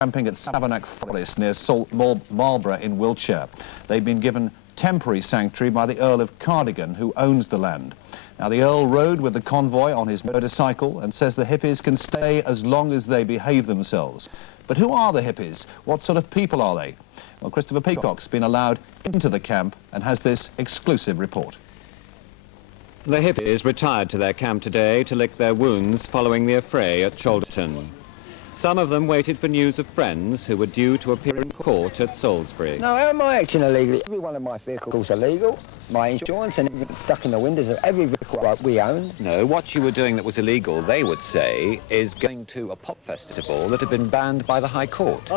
camping at Savanake Forest near Marlborough in Wiltshire. They've been given temporary sanctuary by the Earl of Cardigan, who owns the land. Now, the Earl rode with the convoy on his motorcycle and says the hippies can stay as long as they behave themselves. But who are the hippies? What sort of people are they? Well, Christopher Peacock's been allowed into the camp and has this exclusive report. The hippies retired to their camp today to lick their wounds following the affray at Chalderton. Some of them waited for news of friends who were due to appear in court at Salisbury. No, how am I acting illegally? Every one of my vehicles are legal. My insurance and everything stuck in the windows of every vehicle like we own. No, what you were doing that was illegal, they would say, is going to a pop festival that had been banned by the High Court.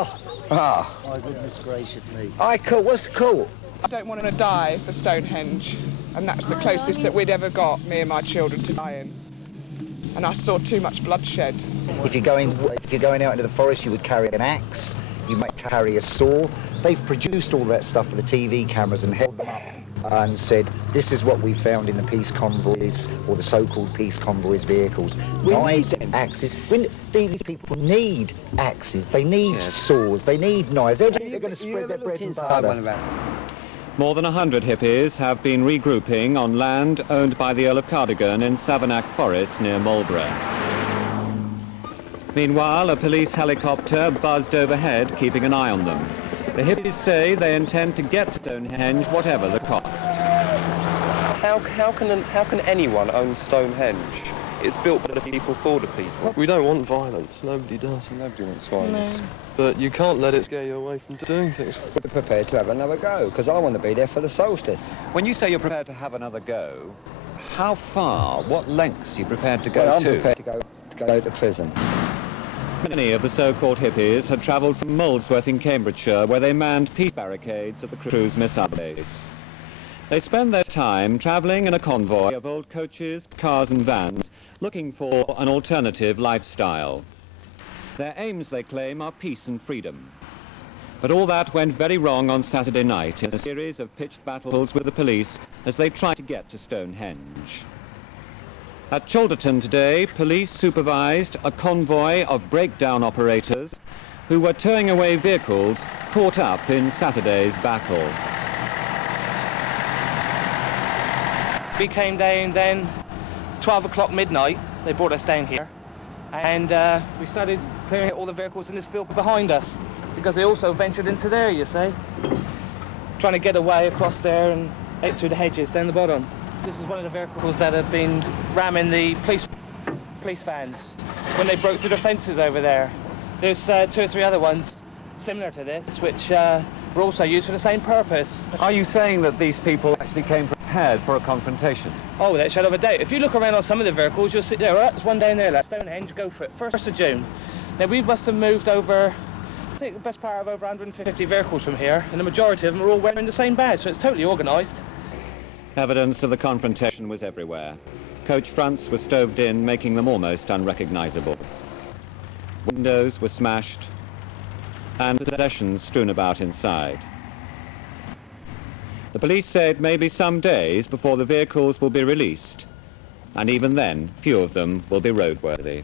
My goodness gracious me. High Court? What's the court? I don't want to die for Stonehenge, and that's the closest that we'd ever got, me and my children, to dying. And I saw too much bloodshed. If you're going out into the forest, you would carry an axe, you might carry a saw. They've produced all that stuff for the TV cameras and held them up and said, this is what we found in the peace convoys, or the so-called peace convoys vehicles. Knives, axes. These people need axes, they need saws, they need knives. They're going to spread their bread and butter. More than 100 hippies have been regrouping on land owned by the Earl of Cardigan in Savanake Forest near Marlborough. Meanwhile, a police helicopter buzzed overhead, keeping an eye on them. The hippies say they intend to get to Stonehenge, whatever the cost. How can anyone own Stonehenge? It's built by the people for the people. We don't want violence. Nobody does. Nobody wants violence. No. But you can't let it scare you away from doing things. We're prepared to have another go, because I want to be there for the solstice. When you say you're prepared to have another go, how far, what lengths are you prepared to go I'm to? prepared to go to prison. Many of the so-called hippies had travelled from Molesworth in Cambridgeshire, where they manned peace barricades at the cruise missile base. They spend their time travelling in a convoy of old coaches, cars and vans, looking for an alternative lifestyle. Their aims, they claim, are peace and freedom. But all that went very wrong on Saturday night in a series of pitched battles with the police as they tried to get to Stonehenge. At Chalderton today, police supervised a convoy of breakdown operators who were towing away vehicles caught up in Saturday's battle. We came down then, 12 o'clock midnight, they brought us down here, and we started clearing out all the vehicles in this field behind us, because they also ventured into there, you see, trying to get away across there and out through the hedges down the bottom. This is one of the vehicles that have been ramming the police vans when they broke through the fences over there. There's 2 or 3 other ones similar to this, which were also used for the same purpose. Are you saying that these people actually came prepared for a confrontation? Oh, without a shadow of a doubt. If you look around on some of the vehicles, you'll see there. There's one down there, that's Stonehenge, go for it. 1st of June. Now, we must have moved over, I think the best part of over 150 vehicles from here, and the majority of them are all wearing the same badge, so it's totally organised. Evidence of the confrontation was everywhere. Coach fronts were stoved in, making them almost unrecognisable. Windows were smashed, and possessions strewn about inside. The police said maybe some days before the vehicles will be released, and even then, few of them will be roadworthy.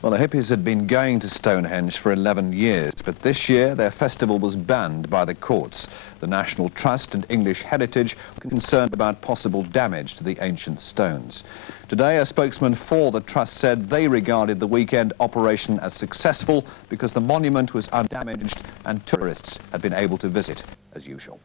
Well, the hippies had been going to Stonehenge for 11 years, but this year their festival was banned by the courts. The National Trust and English Heritage were concerned about possible damage to the ancient stones. Today, a spokesman for the Trust said they regarded the weekend operation as successful because the monument was undamaged and tourists had been able to visit as usual.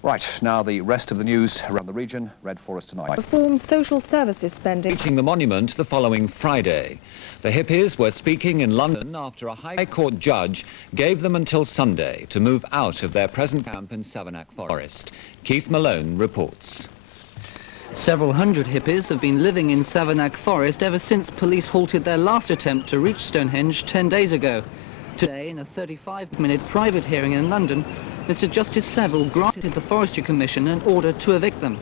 Right, now the rest of the news around the region, read for us tonight. Reform social services spending. Reaching the monument the following Friday. The hippies were speaking in London after a High Court judge gave them until Sunday to move out of their present camp in Savanake Forest. Keith Malone reports. Several hundred hippies have been living in Savanake Forest ever since police halted their last attempt to reach Stonehenge 10 days ago. Today, in a 35-minute private hearing in London, Mr. Justice Saville granted the Forestry Commission an order to evict them,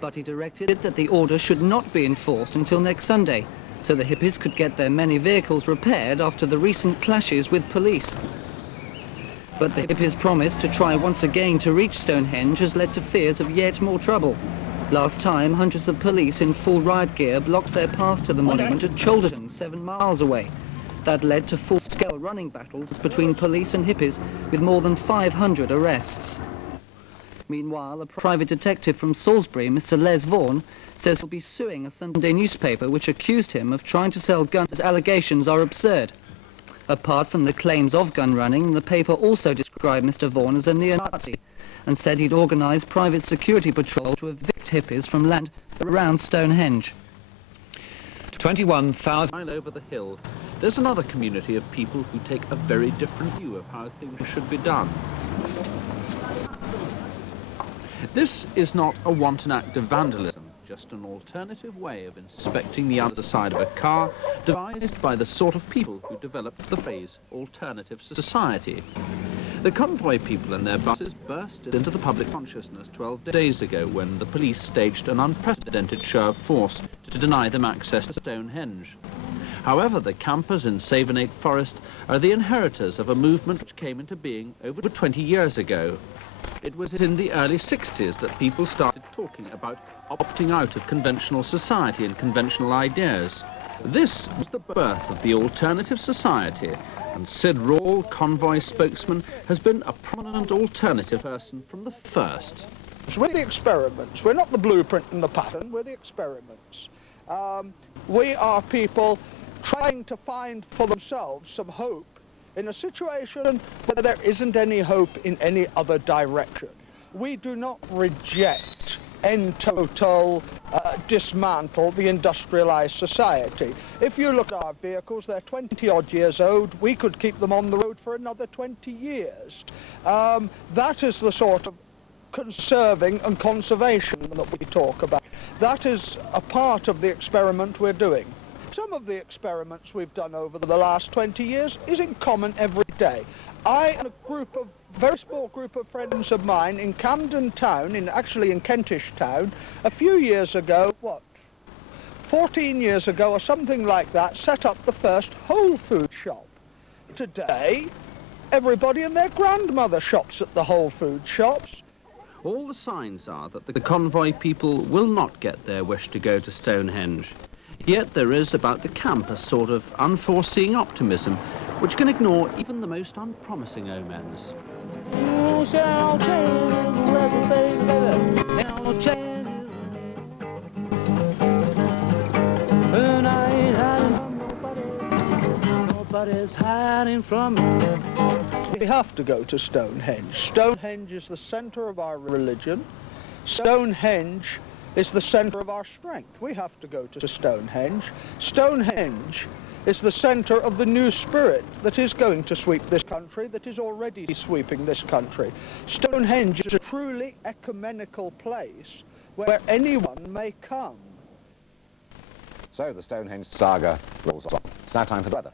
but he directed that the order should not be enforced until next Sunday, so the hippies could get their many vehicles repaired after the recent clashes with police. But the hippies' promise to try once again to reach Stonehenge has led to fears of yet more trouble. Last time, hundreds of police in full riot gear blocked their path to the monument at Chalderton, 7 miles away. That led to full-scale running battles between police and hippies, with more than 500 arrests. Meanwhile, a private detective from Salisbury, Mr. Les Vaughan, says he'll be suing a Sunday newspaper which accused him of trying to sell guns. His allegations are absurd. Apart from the claims of gun running, the paper also described Mr. Vaughan as a neo-Nazi and said he'd organised private security patrol to evict hippies from land around Stonehenge. 21,000 mile over the hill, there's another community of people who take a very different view of how things should be done. This is not a wanton act of vandalism, just an alternative way of inspecting the underside of a car devised by the sort of people who developed the phrase alternative society. The convoy people and their buses burst into the public consciousness 12 days ago when the police staged an unprecedented show of force to deny them access to Stonehenge. However, the campers in Savanake Forest are the inheritors of a movement which came into being over 20 years ago. It was in the early 60s that people started talking about opting out of conventional society and conventional ideas. This was the birth of the alternative society, and Sid Rawle, convoy spokesman, has been a prominent alternative person from the first. We're the experiments. We're not the blueprint and the pattern, we're the experiments. We are people trying to find for themselves some hope in a situation where there isn't any hope in any other direction. We do not reject in total dismantle the industrialized society. If you look at our vehicles, they're 20-odd years old. We could keep them on the road for another 20 years. That is the sort of conserving and conservation that we talk about. That is a part of the experiment we're doing. Some of the experiments we've done over the last 20 years is in common every day. I and a group of very small group of friends of mine in Camden Town, actually in Kentish Town, a few years ago, 14 years ago or something like that, set up the first Whole Food shop. Today, everybody and their grandmother shops at the Whole Food shops. All the signs are that the convoy people will not get their wish to go to Stonehenge. Yet there is about the camp a sort of unforeseen optimism which can ignore even the most unpromising omens. You shall change the weather, baby. Now change nobody's hiding from me. We have to go to Stonehenge. Stonehenge is the centre of our religion. Stonehenge is the centre of our strength. We have to go to Stonehenge. Stonehenge is the centre of the new spirit that is going to sweep this country, that is already sweeping this country. Stonehenge is a truly ecumenical place where anyone may come. So the Stonehenge saga rolls on. It's now time for the weather.